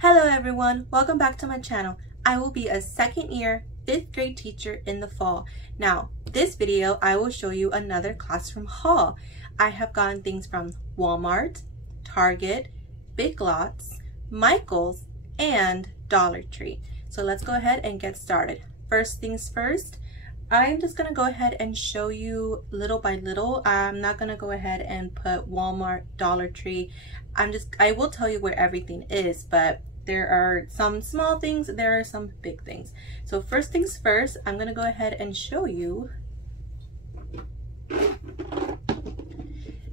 Hello everyone, welcome back to my channel. I will be a second year 5th grade teacher in the fall. Now, this video I will show you another classroom haul. I have gotten things from Walmart, Target, Big Lots, Michael's, and Dollar Tree. So let's go ahead and get started. First things first, I'm just gonna go ahead and show you little by little. I'm not gonna go ahead and put Walmart, Dollar Tree. I will tell you where everything is, but there are some small things, there are some big things. So first things first, I'm gonna go ahead and show you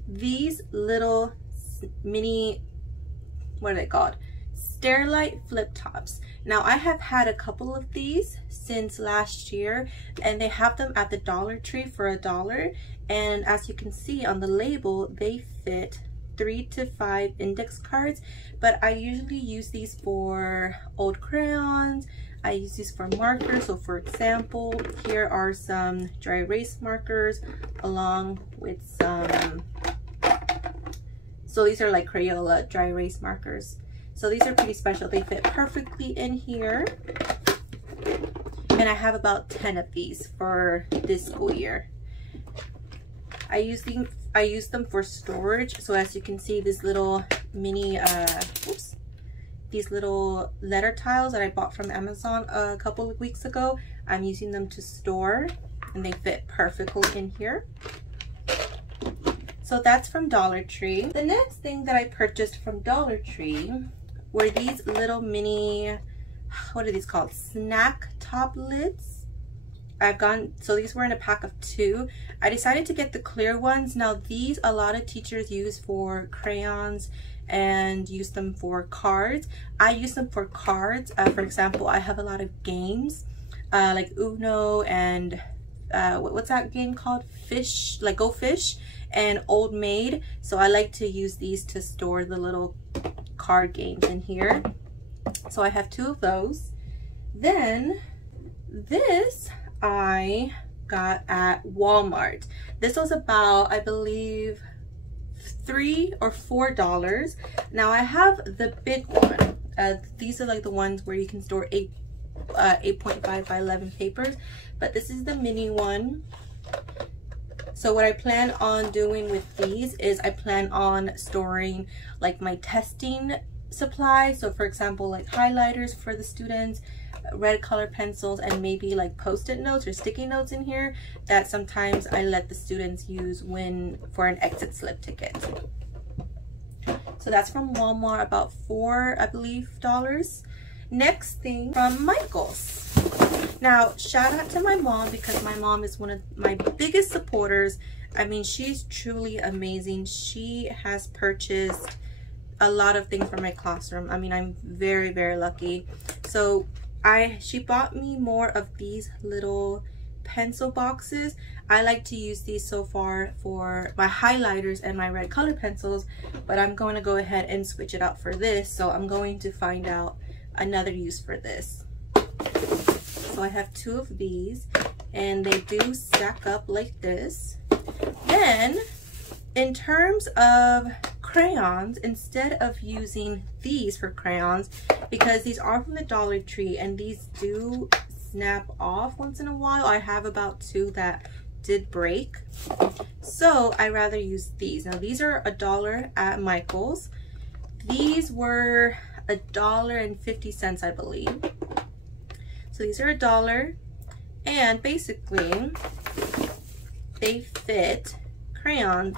these little mini, what are they called? Sterilite flip tops. Now I have had a couple of these since last year, and they have them at the Dollar Tree for $1. And as you can see on the label, they fit 3 to 5 index cards, but I usually use these for old crayons. I use these for markers. So for example, here are some dry erase markers along with some, so these are like Crayola dry erase markers. So these are pretty special. They fit perfectly in here. And I have about 10 of these for this school year. I use them for storage. So as you can see, this little mini, these little letter tiles that I bought from Amazon a couple of weeks ago, I'm using them to store, and they fit perfectly in here. So that's from Dollar Tree. The next thing that I purchased from Dollar Tree were these little mini, what are these called? Snack top lids. So these were in a pack of 2. I decided to get the clear ones. Now these, a lot of teachers use for crayons and use them for cards. I use them for cards. For example, I have a lot of games like Uno and what's that game called? Fish, like Go Fish, and Old Maid. So I like to use these to store the little card games in here. So I have 2 of those. Then this I got at Walmart. This was about, I believe, $3 or $4. Now I have the big one. These are like the ones where you can store 8.5 by 11 papers, but this is the mini one. So what I plan on doing with these is I plan on storing like my testing supplies. So for example, like highlighters for the students, red color pencils, and maybe like post-it notes or sticky notes in here that sometimes I let the students use for an exit slip ticket. So that's from Walmart, about $4, I believe, dollars. Next thing from Michael's. Now shout out to my mom, because my mom is one of my biggest supporters. I mean, she's truly amazing. She has purchased a lot of things for my classroom. I mean, I'm very, very lucky. So she bought me more of these little pencil boxes. I like to use these so far for my highlighters and my red color pencils, but I'm going to go ahead and switch it out for this. So I'm going to find out another use for this. So I have 2 of these, and they do stack up like this. Then in terms of crayons, instead of using these for crayons, because these are from the Dollar Tree and these do snap off once in a while, I have about 2 that did break, so I rather use these. Now these are $1 at Michael's. These were $1.50, I believe. So these are $1, and basically they fit crayons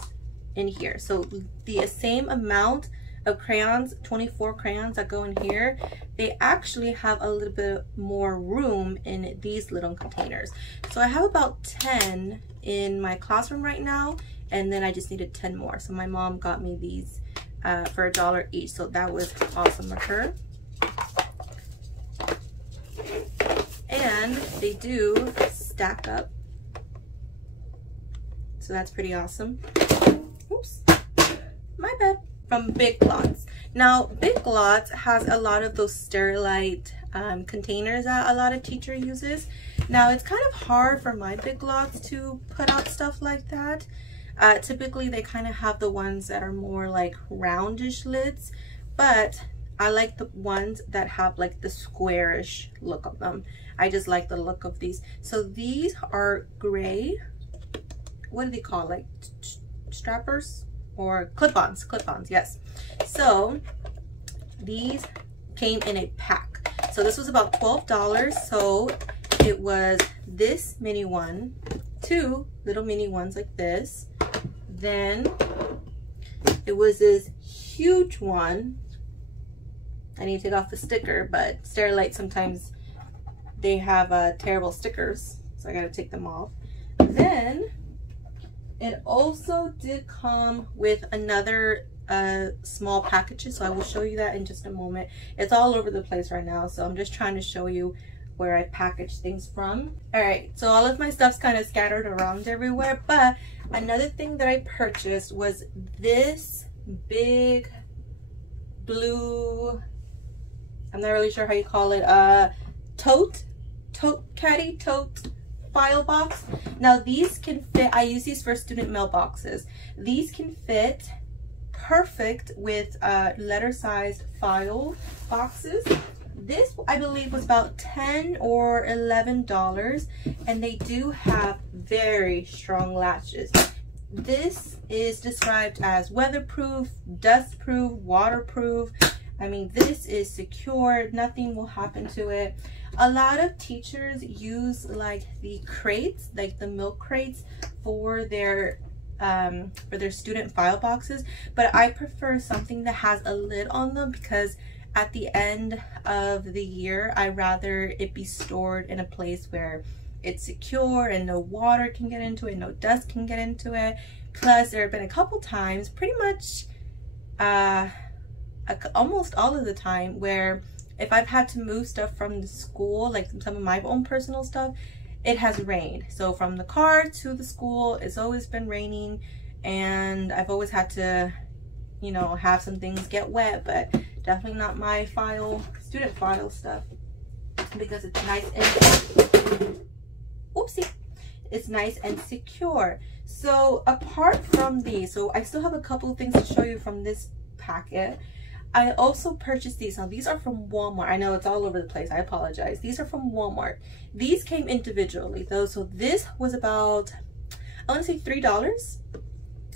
in here. So the same amount of crayons, 24 crayons that go in here, they actually have a little bit more room in these little containers. So I have about 10 in my classroom right now, and then I just needed 10 more. So my mom got me these for $1 each, so that was awesome of her. And they do stack up, so that's pretty awesome. Oops, my bad. From Big Lots. Now Big Lots has a lot of those Sterilite containers that a lot of teacher uses. Now it's kind of hard for my Big Lots to put out stuff like that. Typically they kind of have the ones that are more like roundish lids, but I like the ones that have like the squarish look of them. I just like the look of these. So these are gray. What do they call, like strappers or clip-ons? Clip-ons, yes. So these came in a pack. So this was about $12. So it was this mini one, 2 little mini ones like this. Then it was this huge one. I need to take off the sticker, but Sterilite sometimes they have terrible stickers, so I gotta take them off. Then it also did come with another small packages, so I will show you that in just a moment. It's all over the place right now, so I'm just trying to show you where I package things from. All right, so all of my stuff's kind of scattered around everywhere, but another thing that I purchased was this big blue, I'm not really sure how you call it, tote file box. Now these can fit, I use these for student mailboxes. These can fit perfect with letter sized file boxes. This I believe was about $10 or $11, and they do have very strong latches. This is described as weatherproof, dustproof, waterproof. I mean, this is secure, nothing will happen to it. A lot of teachers use like the crates, like the milk crates for their student file boxes, but I prefer something that has a lid on them, because at the end of the year, I'd rather it be stored in a place where it's secure and no water can get into it, no dust can get into it. Plus, there have been a couple times, pretty much almost all of the time, where if I've had to move stuff from the school, like some of my own personal stuff, it has rained. So from the car to the school, it's always been raining, and I've always had to, you know, have some things get wet, but definitely not my student file stuff, because it's nice and, oopsie, it's nice and secure. So apart from these, so I still have a couple of things to show you from this packet. I also purchased these. Now these are from Walmart. I know it's all over the place, I apologize. These are from Walmart. These came individually though, so this was about, I want to say $3.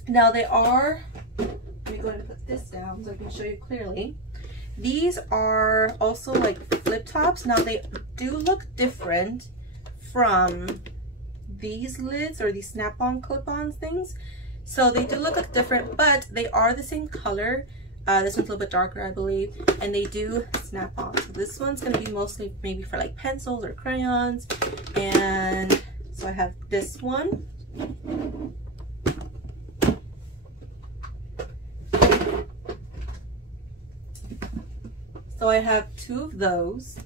Now they are, let me go ahead and put this down so I can show you clearly. These are also like flip tops. Now they do look different from these lids or these snap-on clip-ons things. So they do look different, but they are the same color. This one's a little bit darker, I believe, and they do snap on. So this one's going to be mostly maybe for like pencils or crayons. And so I have this one. So I have 2 of those.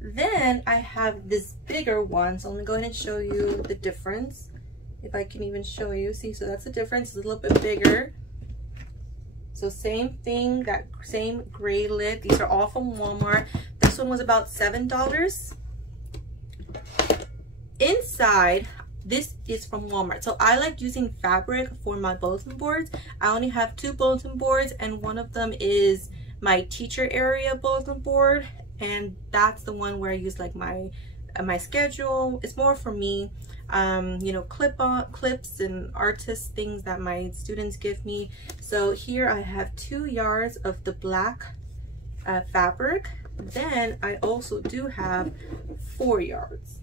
Then I have this bigger one. So let me go ahead and show you the difference. If I can even show you. See, so that's the difference. It's a little bit bigger. So same thing, that same gray lid. These are all from Walmart. This one was about $7. Inside, this is from Walmart. So I like using fabric for my bulletin boards. I only have 2 bulletin boards, and one of them is my teacher area bulletin board, and that's the one where I use like my schedule. It's more for me, you know, clips and artist things that my students give me. So here I have 2 yards of the black fabric. Then I also do have 4 yards,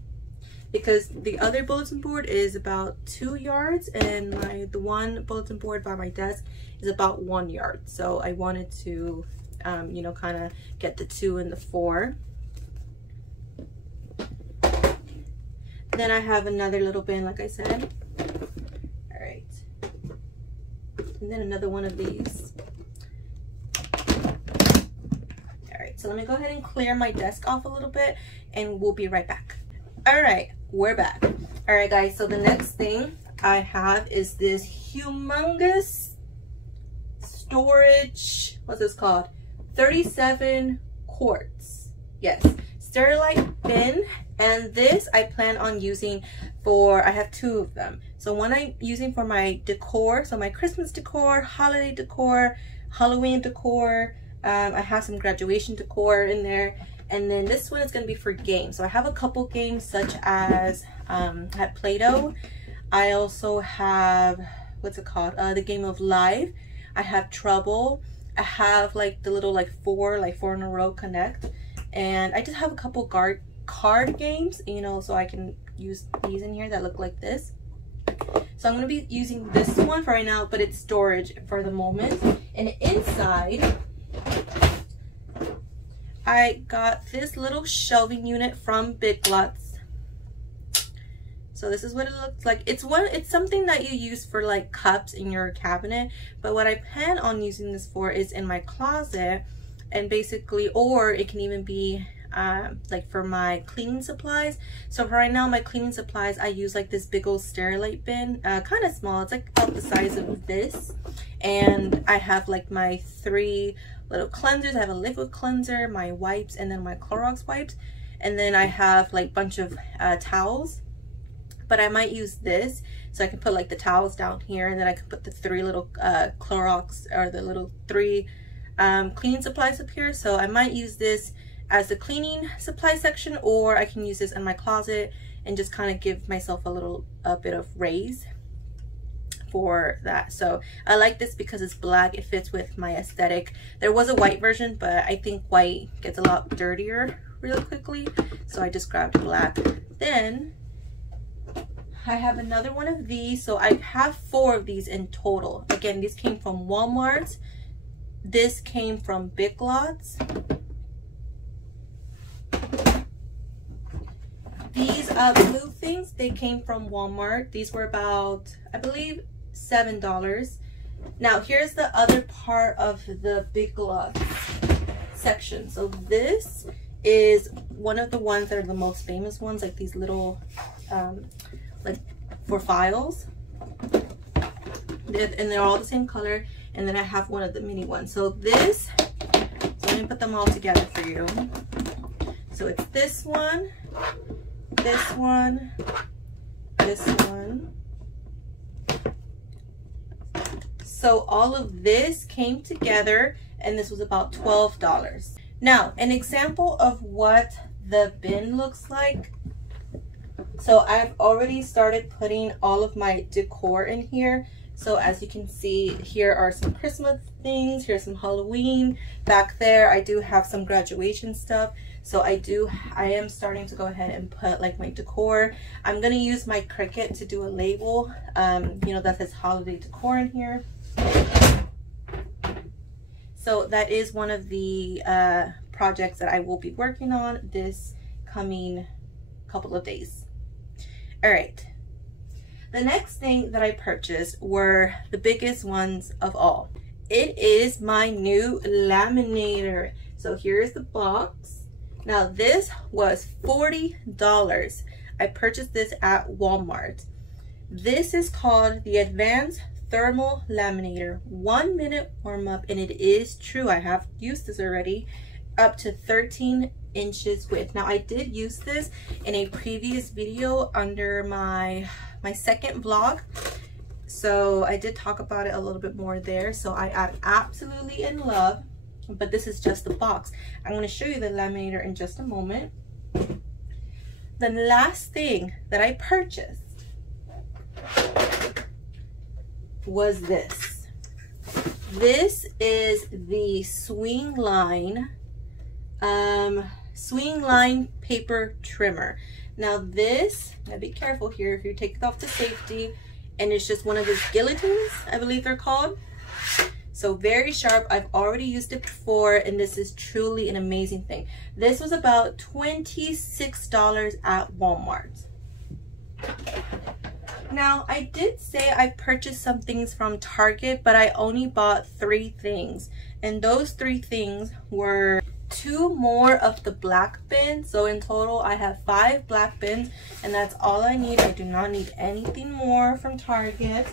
because the other bulletin board is about 2 yards, and the one bulletin board by my desk is about 1 yard. So I wanted to you know, kind of get the 2 and the 4. Then I have another little bin, like I said. All right. And then another one of these. All right, so let me go ahead and clear my desk off a little bit, and we'll be right back. All right, we're back. All right, guys, so the next thing I have is this humongous storage, what's this called? 37 quarts. Yes, Sterilite bin. And this I plan on using for, I have 2 of them. So one I'm using for my decor, so my Christmas decor, holiday decor, Halloween decor, I have some graduation decor in there. And then this one is going to be for games. So I have a couple games such as I have Play-Doh. I also have, what's it called? The game of Life. I have Trouble. I have like the little four in a row connect. And I just have a couple card games, you know, so I can use these in here that look like this. So I'm going to be using this one for right now, but it's storage for the moment. And inside, I got this little shelving unit from Big Lots. So this is what it looks like. It's something that you use for like cups in your cabinet, but what I plan on using this for is in my closet, and basically, or it can even be like for my cleaning supplies. So for right now, my cleaning supplies, I use like this big old Sterilite bin, kind of small. It's like about the size of this, and I have like my 3 little cleansers. I have a liquid cleanser, my wipes, and then my Clorox wipes, and then I have like a bunch of towels. But I might use this so I can put like the towels down here, and then I can put the 3 little Clorox, or the little 3 cleaning supplies up here. So I might use this as the cleaning supply section, or I can use this in my closet and just kind of give myself a bit of raise for that. So I like this because it's black. It fits with my aesthetic. There was a white version, but I think white gets a lot dirtier really quickly, so I just grabbed black. Then I have another one of these. So I have 4 of these in total. Again, these came from Walmart. This came from Big Lots. These blue things, they came from Walmart. These were about, I believe, $7. Now here's the other part of the Big Lots section. So this is one of the ones that are the most famous ones, like these little like for files, and they're all the same color. And then I have one of the mini ones. So this, so let me put them all together for you. So it's this one, this one, this one. So all of this came together, and this was about $12. Now, an example of what the bin looks like. So I've already started putting all of my decor in here. So as you can see, here are some Christmas things, here's some Halloween. Back there, I do have some graduation stuff. So I am starting to go ahead and put like my decor. I'm gonna use my Cricut to do a label, you know, that says holiday decor in here. So that is one of the projects that I will be working on this coming couple of days. All right. The next thing that I purchased were the biggest ones of all. It is my new Laminator. So here's the box. Now this was $40. I purchased this at Walmart. This is called the Advanced Thermal Laminator 1-minute warm up, and it is true. I have used this already. Up to 13 inches width. Now I did use this in a previous video under my second vlog, so I did talk about it a little bit more there. So I am absolutely in love, but this is just the box. I'm going to show you the laminator in just a moment. The last thing that I purchased was this. This is the Swing Line paper trimmer. Now this, now be careful here if you take it off to safety, and it's just one of those guillotines, I believe they're called. So very sharp. I've already used it before, and this is truly an amazing thing. This was about $26 at Walmart. Now I did say I purchased some things from Target, but I only bought 3 things, and those 3 things were 2 more of the black bins. So in total I have 5 black bins, and that's all I need. I do not need anything more from Target.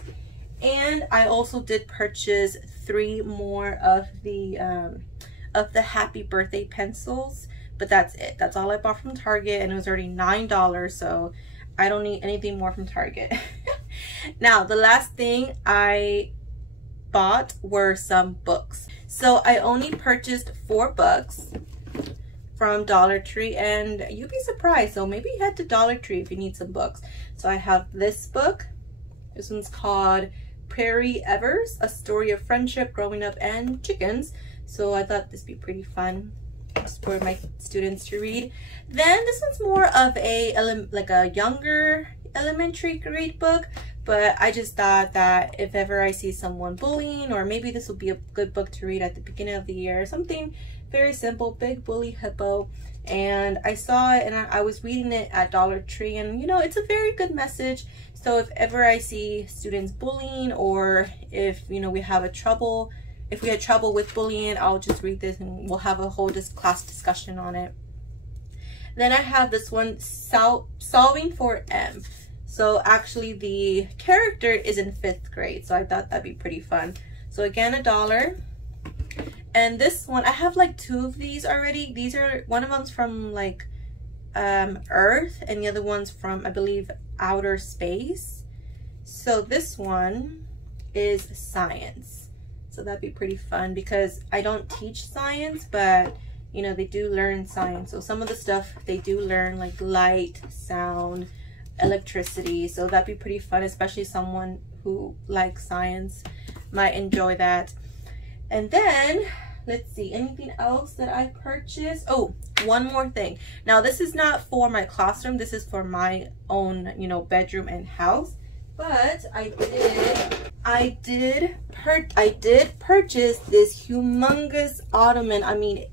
And I also did purchase 3 more of the Happy Birthday pencils, but that's it. That's all I bought from Target, and it was already $9, so I don't need anything more from Target. Now the last thing I bought were some books. So I only purchased 4 books from Dollar Tree, and you'd be surprised. So maybe head to Dollar Tree if you need some books. So I have this book. This one's called Prairie Evers, A Story of Friendship, Growing Up, and Chickens. So I thought this would be pretty fun for my students to read. Then this one's more of a younger elementary grade book, but I just thought that if ever I see someone bullying, or maybe this will be a good book to read at the beginning of the year, something very simple, Big Bully Hippo. And I saw it and I was reading it at Dollar Tree, and you know, it's a very good message. So if ever I see students bullying, or if you know we had trouble with bullying, I'll just read this and we'll have a whole class discussion on it. Then I have this one, Solving for M. So actually the character is in 5th grade, so I thought that'd be pretty fun. So again, $1. And this one, I have like 2 of these already. These are, one of them's from like Earth, and the other one's from, I believe, outer space. So this one is science. So that'd be pretty fun because I don't teach science, but you know, they do learn science. So some of the stuff they do learn, like light, sound, electricity. So that'd be pretty fun, especially someone who likes science might enjoy that. And then let's see, anything else that I purchased? Oh, one more thing. Now this is not for my classroom, this is for my own, you know, bedroom and house. But I did purchase this humongous ottoman. I mean,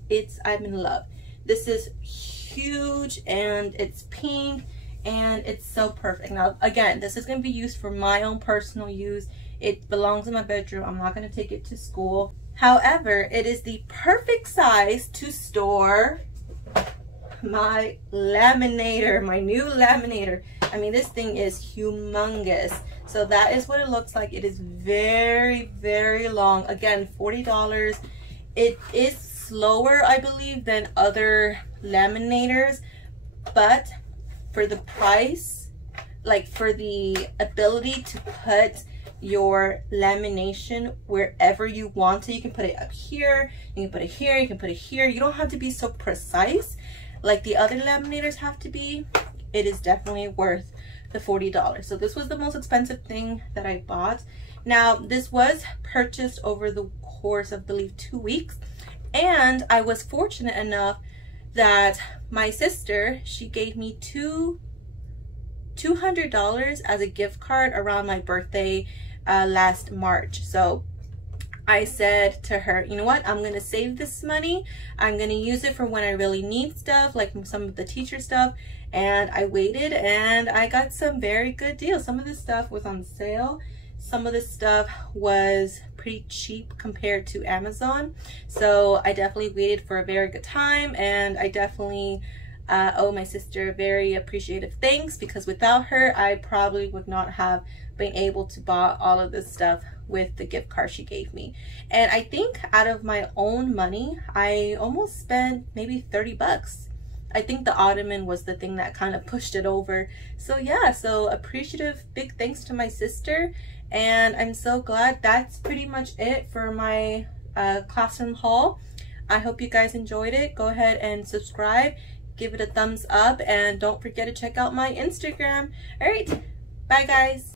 I'm in love. This is huge and it's pink and it's so perfect. Now again, this is going to be used for my own personal use. It belongs in my bedroom. I'm not going to take it to school. However, it is the perfect size to store my laminator, my new laminator. I mean, this thing is humongous. So that is what it looks like. It is very, very long. Again, $40. It is slower, I believe, than other laminators, but for the price, like for the ability to put your lamination wherever you want to, you can put it up here, you can put it here, you can put it here. You don't have to be so precise like the other laminators have to be. It is definitely worth the $40. So this was the most expensive thing that I bought. Now this was purchased over the course of, I believe, 2 weeks, and I was fortunate enough that my sister, she gave me $200 as a gift card around my birthday last March. So I said to her, you know what, I'm gonna save this money. I'm gonna use it for when I really need stuff, like some of the teacher stuff. And I waited and I got some very good deals. Some of this stuff was on sale. Some of this stuff was pretty cheap compared to Amazon. So I definitely waited for a very good time, and I definitely owe my sister very appreciative thanks, because without her, I probably would not have been able to buy all of this stuff with the gift card she gave me. And I think out of my own money, I almost spent maybe 30 bucks. I think the ottoman was the thing that kind of pushed it over. So yeah, so appreciative, big thanks to my sister. And I'm so glad. That's pretty much it for my classroom haul. I hope you guys enjoyed it. Go ahead and subscribe, give it a thumbs up, and don't forget to check out my Instagram. All right, bye guys.